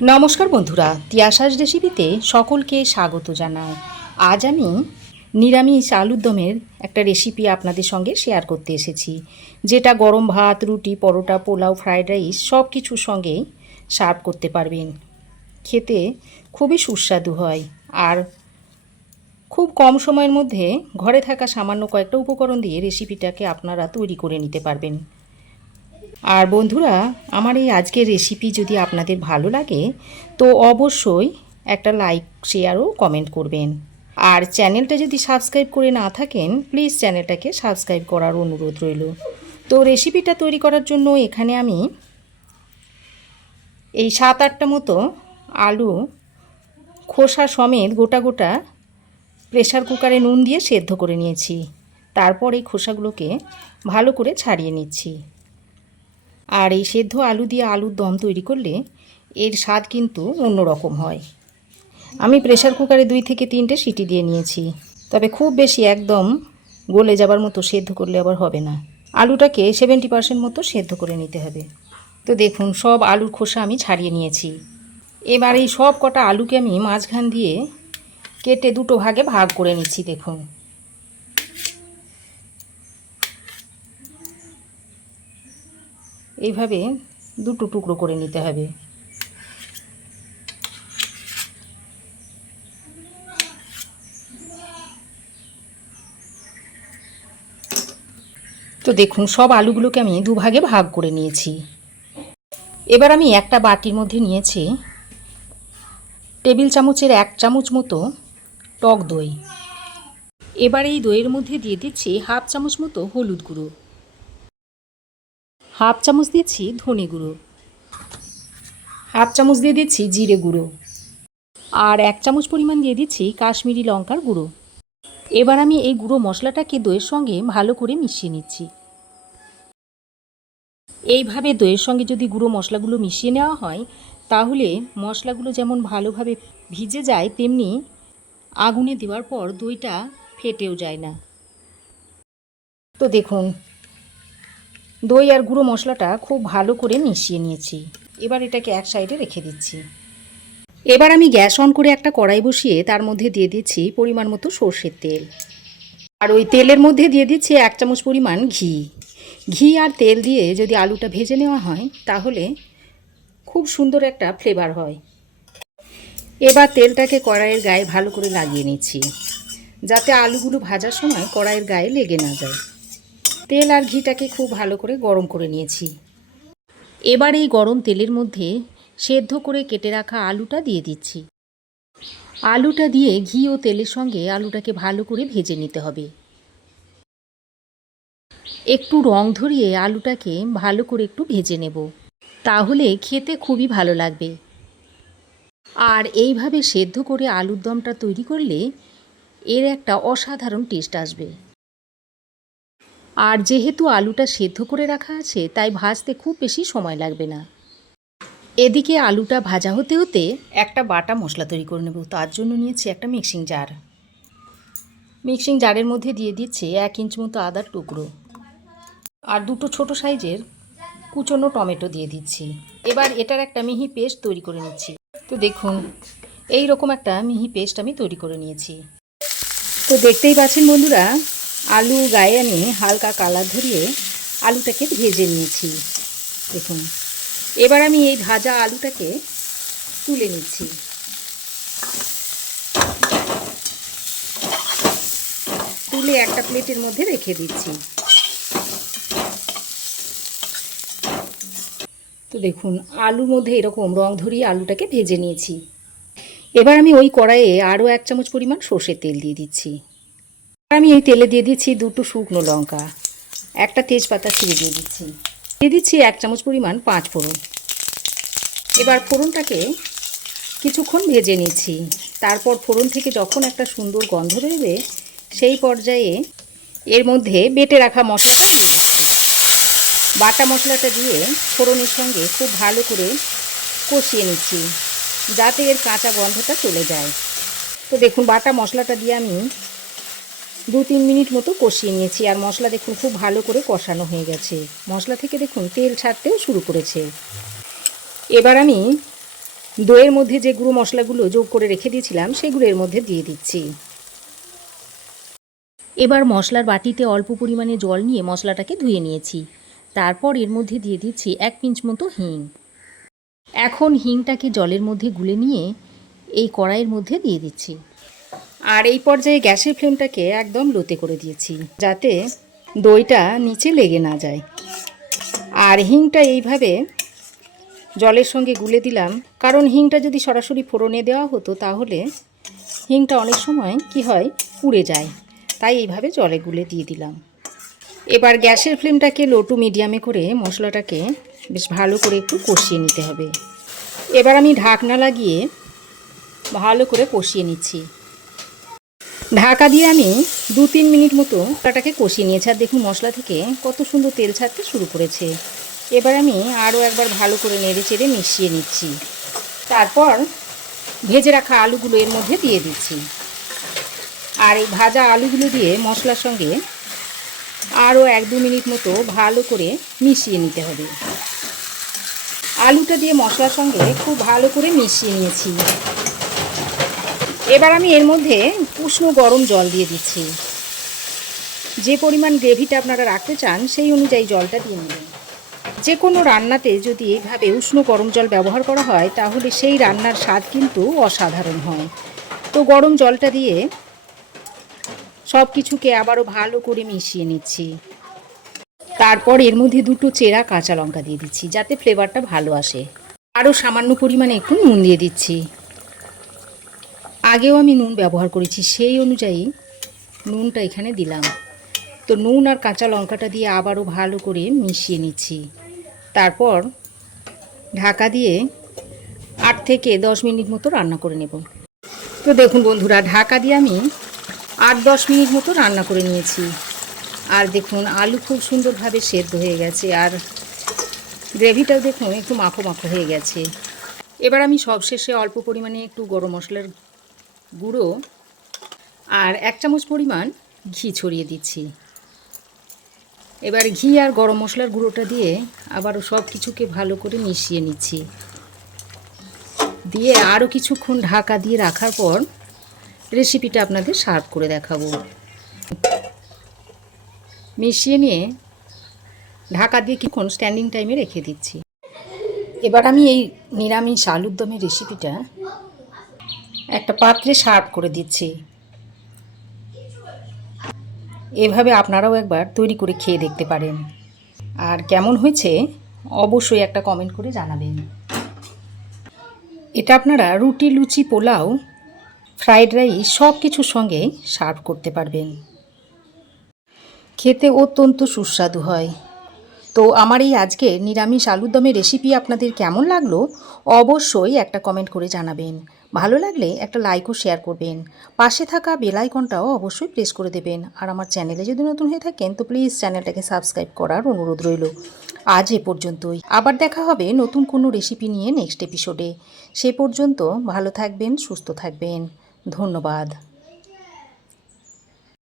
নমস্কার বন্ধুরা, তিয়াসার রেসিপিতে সকলকে স্বাগত জানাই। আজ আমি নিরামিষ আলুর দমের একটা রেসিপি আপনাদের সঙ্গে শেয়ার করতে এসেছি, যেটা গরম ভাত, রুটি, পরোটা, পোলাও, ফ্রায়েড রাইস সব কিছুর সঙ্গেই সার্ভ করতে পারবেন। খেতে খুবই সুস্বাদু হয় আর খুব কম সময়ের মধ্যে ঘরে থাকা সামান্য কয়েকটা উপকরণ দিয়ে রেসিপিটাকে আপনারা তৈরি করে নিতে পারবেন। আর বন্ধুরা, আমার এই আজকের রেসিপি যদি আপনাদের ভালো লাগে তো অবশ্যই একটা লাইক, শেয়ার ও কমেন্ট করবেন। আর চ্যানেলটা যদি সাবস্ক্রাইব করে না থাকেন, প্লিজ চ্যানেলটাকে সাবস্ক্রাইব করার অনুরোধ রইল। তো রেসিপিটা তৈরি করার জন্য এখানে আমি এই 7-8টা মতো আলু খোসা সমেত গোটা গোটা প্রেসার কুকারে নুন দিয়ে সেদ্ধ করে নিয়েছি। তারপর এই খোসাগুলোকে ভালো করে ছাড়িয়ে নিচ্ছি। আর এই সেদ্ধ আলু দিয়ে আলুর দম তৈরি করলে এর স্বাদ কিন্তু অন্যরকম হয়। আমি প্রেসার কুকারে 2 থেকে 3টে সিটি দিয়ে নিয়েছি, তবে খুব বেশি একদম গলে যাবার মতো সেদ্ধ করলে আবার হবে না। আলুটাকে 70% মতো সেদ্ধ করে নিতে হবে। তো দেখুন, সব আলুর খোসা আমি ছাড়িয়ে নিয়েছি। এবার এই সব কটা আলুকে আমি মাঝখান দিয়ে কেটে 2টো ভাগে ভাগ করে নিচ্ছি। দেখুন, এইভাবে 2টো টুকরো করে নিতে হবে। তো দেখুন, সব আলুগুলোকে আমি 2 ভাগে ভাগ করে নিয়েছি। এবার আমি একটা বাটির মধ্যে নিয়েছি টেবিল চামচের 1 চামচ মতো টক দই। এবার এই দইয়ের মধ্যে দিয়ে দিচ্ছি হাফ চামচ মতো হলুদ গুঁড়ো, হাফ চামচ দিচ্ছি ধনে গুঁড়ো, হাফ চামচ দিয়ে দিচ্ছি জিরে গুঁড়ো, আর 1 চামচ পরিমাণ দিয়ে দিচ্ছি কাশ্মীরি লঙ্কার গুঁড়ো। এবার আমি এই গুঁড়ো মশলাটাকে দইয়ের সঙ্গে ভালো করে মিশিয়ে নিচ্ছি। এইভাবে দইয়ের সঙ্গে যদি গুঁড়ো মশলাগুলো মিশিয়ে নেওয়া হয়, তাহলে মশলাগুলো যেমন ভালোভাবে ভিজে যায়, তেমনি আগুনে দেওয়ার পর দইটা ফেটেও যায় না। তো দেখুন, দই আর গুঁড়ো মশলাটা খুব ভালো করে মিশিয়ে নিয়েছি। এবার এটাকে এক সাইডে রেখে দিচ্ছি। এবার আমি গ্যাস অন করে একটা কড়াই বসিয়ে তার মধ্যে দিয়ে দিচ্ছি পরিমাণ মতো সর্ষের তেল। আর ওই তেলের মধ্যে দিয়ে দিচ্ছি 1 চামচ পরিমাণ ঘি। ঘি আর তেল দিয়ে যদি আলুটা ভেজে নেওয়া হয়, তাহলে খুব সুন্দর একটা ফ্লেভার হয়। এবার তেলটাকে কড়াইয়ের গায়ে ভালো করে লাগিয়ে নিচ্ছি, যাতে আলুগুলো ভাজার সময় কড়াইয়ের গায়ে লেগে না যায়। তেল আর ঘিটাকে খুব ভালো করে গরম করে নিয়েছি। এবার এই গরম তেলের মধ্যে সেদ্ধ করে কেটে রাখা আলুটা দিয়ে দিচ্ছি। আলুটা দিয়ে ঘি ও তেলের সঙ্গে আলুটাকে ভালো করে ভেজে নিতে হবে। একটু রং ধরিয়ে আলুটাকে ভালো করে একটু ভেজে নেব, তাহলে খেতে খুবই ভালো লাগবে। আর এইভাবে সেদ্ধ করে আলুর দমটা তৈরি করলে এর একটা অসাধারণ টেস্ট আসবে। আর যেহেতু আলুটা সেদ্ধ করে রাখা আছে, তাই ভাজতে খুব বেশি সময় লাগবে না। এদিকে আলুটা ভাজা হতে হতে একটা বাটা মশলা তৈরি করে নেব। তার জন্য নিয়েছি একটা মিক্সিং জার। মিক্সিং জারের মধ্যে দিয়ে দিচ্ছি 1 ইঞ্চ মতো আদার টুকরো আর 2টো ছোটো সাইজের কুচনো টমেটো দিয়ে দিচ্ছি। এবার এটার একটা মিহি পেস্ট তৈরি করে নিচ্ছি। তো দেখুন, এই রকম একটা মিহি পেস্ট আমি তৈরি করে নিয়েছি। তো দেখতেই পাচ্ছেন বন্ধুরা, আলু গায়ে আমি হালকা কালার ধরিয়ে আলুটাকে ভেজে নিয়েছি। দেখুন, এবার আমি এই ভাজা আলুটাকে তুলে নিচ্ছি। তুলে একটা প্লেটের মধ্যে রেখে দিচ্ছি। তো দেখুন, আলুর মধ্যে এরকম রং ধরিয়ে আলুটাকে ভেজে নিয়েছি। এবার আমি ওই কড়াইয়ে আরও 1 চামচ পরিমাণ সর্ষের তেল দিয়ে দিচ্ছি। আমি এই তেলে দিয়ে দিচ্ছি 2টো শুকনো লঙ্কা, একটা তেজপাতা ছিঁড়ে দিয়ে দিচ্ছি। দিয়ে দিচ্ছি 1 চামচ পরিমাণ 5 ফোড়ন। এবার ফোড়নটাকে কিছুক্ষণ ভেজে নিচ্ছি। তারপর ফোড়ন থেকে যখন একটা সুন্দর গন্ধ বেরোবে, সেই পর্যায়ে এর মধ্যে বেটে রাখা মশলাটা দিয়ে দিচ্ছি। বাটা মশলাটা দিয়ে ফোড়নের সঙ্গে খুব ভালো করে কষিয়ে নিচ্ছি, যাতে এর কাঁচা গন্ধটা চলে যায়। তো দেখুন, বাটা মশলাটা দিয়ে আমি 2-3 মিনিট মতো কষিয়ে নিয়েছি। আর মশলা দেখুন খুব ভালো করে কষানো হয়ে গেছে। মশলা থেকে দেখুন তেল ছাড়তেও শুরু করেছে। এবার আমি দইয়ের মধ্যে যে গুঁড়ো মশলাগুলো যোগ করে রেখে দিয়েছিলাম সেগুলো এর মধ্যে দিয়ে দিচ্ছি। এবার মশলার বাটিতে অল্প পরিমাণে জল নিয়ে মশলাটাকে ধুয়ে নিয়েছি। তারপর এর মধ্যে দিয়ে দিচ্ছি 1 পিঞ্চ মতো হিং। এখন হিংটাকে জলের মধ্যে গুলে নিয়ে এই কড়াইয়ের মধ্যে দিয়ে দিচ্ছি। আর এই পর্যায়ে গ্যাসের ফ্লেমটাকে একদম লোতে করে দিয়েছি, যাতে দইটা নিচে লেগে না যায়। আর হিংটা এইভাবে জলের সঙ্গে গুলে দিলাম, কারণ হিংটা যদি সরাসরি ফোড়নে দেওয়া হতো তাহলে হিংটা অনেক সময় কি হয়, পুড়ে যায়। তাই এইভাবে জলে গুলে দিয়ে দিলাম। এবার গ্যাসের ফ্লেমটাকে লো টু মিডিয়ামে করে মশলাটাকে বেশ ভালো করে একটু কষিয়ে নিতে হবে। এবার আমি ঢাকনা লাগিয়ে ভালো করে কষিয়ে নিচ্ছি। ঢাকা দিয়ে আমি 2-3 মিনিট মতো মশলাটাকে কষিয়ে নিয়েছি। আর দেখুন মশলা থেকে কত সুন্দর তেল ছাড়তে শুরু করেছে। এবার আমি আরও একবার ভালো করে নেড়ে চেড়ে মিশিয়ে নিচ্ছি। তারপর ভেজে রাখা আলুগুলো এর মধ্যে দিয়ে দিচ্ছি। আর এই ভাজা আলুগুলো দিয়ে মশলার সঙ্গে আরও 1-2 মিনিট মতো ভালো করে মিশিয়ে নিতে হবে। আলুটা দিয়ে মশলার সঙ্গে খুব ভালো করে মিশিয়ে নিয়েছি। এবার আমি এর মধ্যে উষ্ণ গরম জল দিয়ে দিচ্ছি। যে পরিমাণ গ্রেভিটা আপনারা রাখতে চান সেই অনুযায়ী জলটা দিয়ে নেবেন। যে কোনো রান্নাতে যদি এইভাবে উষ্ণ গরম জল ব্যবহার করা হয় তাহলে সেই রান্নার স্বাদ কিন্তু অসাধারণ হয়। তো গরম জলটা দিয়ে সব কিছুকে আবারও ভালো করে মিশিয়ে নিচ্ছি। তারপর এর মধ্যে 2টো চেরা কাঁচা লঙ্কা দিয়ে দিচ্ছি, যাতে ফ্লেভারটা ভালো আসে। আরও সামান্য পরিমাণে একটু নুন দিয়ে দিচ্ছি। আগেও আমি নুন ব্যবহার করেছি, সেই অনুযায়ী নুনটা এখানে দিলাম। তো নুন আর কাঁচা লঙ্কাটা দিয়ে আবারও ভালো করে মিশিয়ে নিচ্ছি। তারপর ঢাকা দিয়ে 8 থেকে 10 মিনিট মতো রান্না করে নেব। তো দেখুন বন্ধুরা, ঢাকা দিয়ে আমি 8-10 মিনিট মতো রান্না করে নিয়েছি। আর দেখুন আলু খুব সুন্দরভাবে সেদ্ধ হয়ে গেছে, আর গ্রেভিটাও দেখুন একটু মাখো মাখো হয়ে গেছে। এবার আমি সবশেষে অল্প পরিমাণে একটু গরম মশলার গুঁড়ো আর 1 চামচ পরিমাণ ঘি ছড়িয়ে দিচ্ছি। এবার ঘি আর গরম মশলার গুঁড়োটা দিয়ে আবারও সব কিছুকে ভালো করে মিশিয়ে নিচ্ছি। দিয়ে আরও কিছুক্ষণ ঢাকা দিয়ে রাখার পর রেসিপিটা আপনাদের সার্ভ করে দেখাবো। মিশিয়ে নিয়ে ঢাকা দিয়ে কিছুক্ষণ স্ট্যান্ডিং টাইমে রেখে দিচ্ছি। এবার আমি এই নিরামিষ আলুর দমের রেসিপিটা একটা পাত্রে সার্ভ করে দিচ্ছি। এভাবে আপনারাও একবার তৈরি করে খেয়ে দেখতে পারেন। আর কেমন হয়েছে অবশ্যই একটা কমেন্ট করে জানাবেন। এটা আপনারা রুটি, লুচি, পোলাও, ফ্রাইড রাইস সব কিছুর সঙ্গে সার্ভ করতে পারবেন। খেতে অত্যন্ত সুস্বাদু হয়। তো আমার এই আজকে নিরামিষ আলুর দমের রেসিপি আপনাদের কেমন লাগলো অবশ্যই একটা কমেন্ট করে জানাবেন। ভালো লাগলে একটা লাইক ও শেয়ার করবেন। পাশে থাকা বেল আইকনটাও অবশ্যই প্রেস করে দেবেন। আর আমার চ্যানেলে যদি নতুন হয়ে থাকেন তো প্লিজ চ্যানেলটাকে সাবস্ক্রাইব করার অনুরোধ রইল। আজ এ পর্যন্তই। আবার দেখা হবে নতুন কোনো রেসিপি নিয়ে নেক্সট এপিসোডে। সে পর্যন্ত ভালো থাকবেন, সুস্থ থাকবেন। ধন্যবাদ।